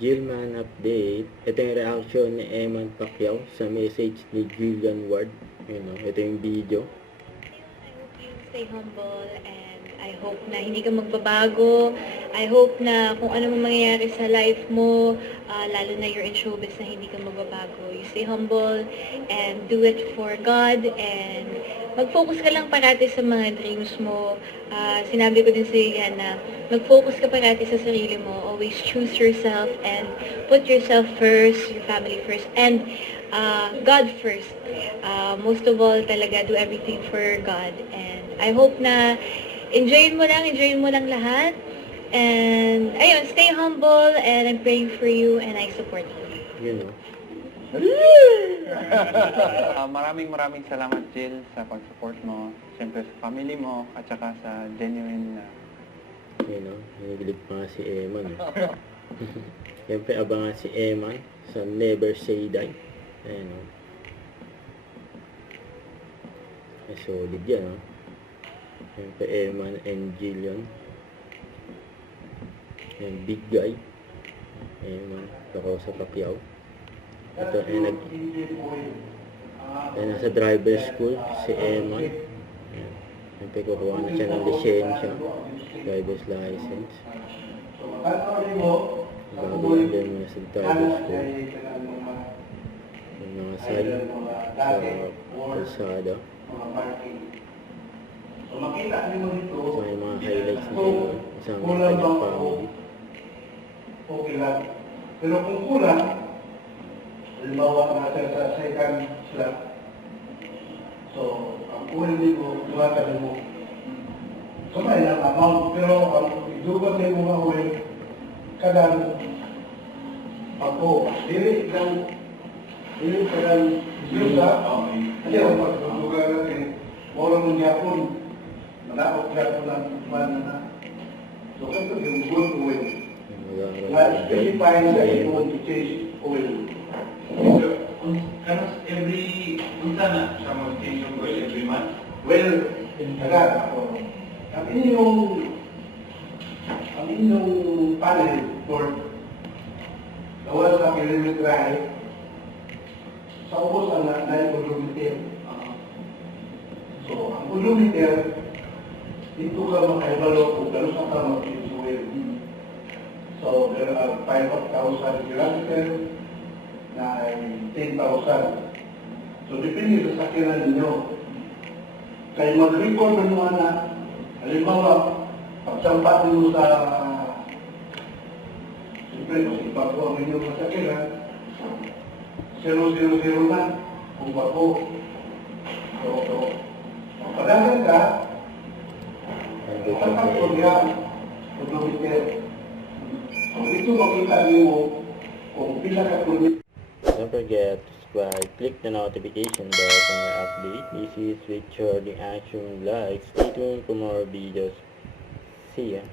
Gilman update. Ito yung reaction ni Eman Pacquiao sa message ni Julian Ward. Ito yung video. I hope you stay humble and I hope na hindi ka magbabago. I hope na kung ano man mangyayari sa life mo, lalo na you're in showbiz na hindi ka magbabago. You stay humble and do it for God and mag-focus ka lang parati sa mga dreams mo. Sinabi ko din sa iyo yan na mag-focus ka parati sa sarili mo. Always choose yourself and put yourself first, your family first, and God first. Most of all, talaga do everything for God. And I hope na enjoyin mo lang lahat. And ayun, stay humble and I'm praying for you and I support you. Maraming salamat, Jill, sa pag-support mo. Siyempre sa family mo at saka sa genuine na... Hinigilig pa nga si Eman. Siyempre abangan si Eman sa Never Say Die. Solid yan, Siyempre Eman and Jillian. Yung big guy. Eman, ako sa Pacquiao. Ito ay nasa driver school si Eman. Siyempre kukuha na siya ng lisensya, driver's license. Bago yan din muna sa driver school. Yung mga side sa kalsada. So yung mga highlights niya isang kanyang family. Okay lang. Pero kung kulang, halimbawa natin sa second slot. So, ang kulang dito, tumatali mo. Kamay lang amount, pero ang idugat na yung mga uwi, kadang ako, dili kadang yusa, kasi ang pagdudugan natin, walang ng Japon, manakot Japon ng man na. So, ito yung good uwi. Specify sa ipon change oil. Every unta na sa mga change of oil every month? Well, agad ako. Ang inyong panel for gawa sa kilometrahe sa ubos ang odometer. So, ang odometer, dito ka makaibalo kung gano'n sa ka mag-change oil. So, there are 5,000 kilometers na 10,000. So, depende sa sakiran ninyo. Kaya mag-record ng mga na, halimbawa, pagsampat nyo sa, siyempre, kasi pagkuha ninyo sa sakiran, 000 na, kung bako. So, padagan ka, tatapon yan, kilometer. Ito makita niyo kung pila ka kulit. Don't forget to subscribe, click the notification bell for my update. This is Richard the Action Like. Stay tuned for more videos. See ya.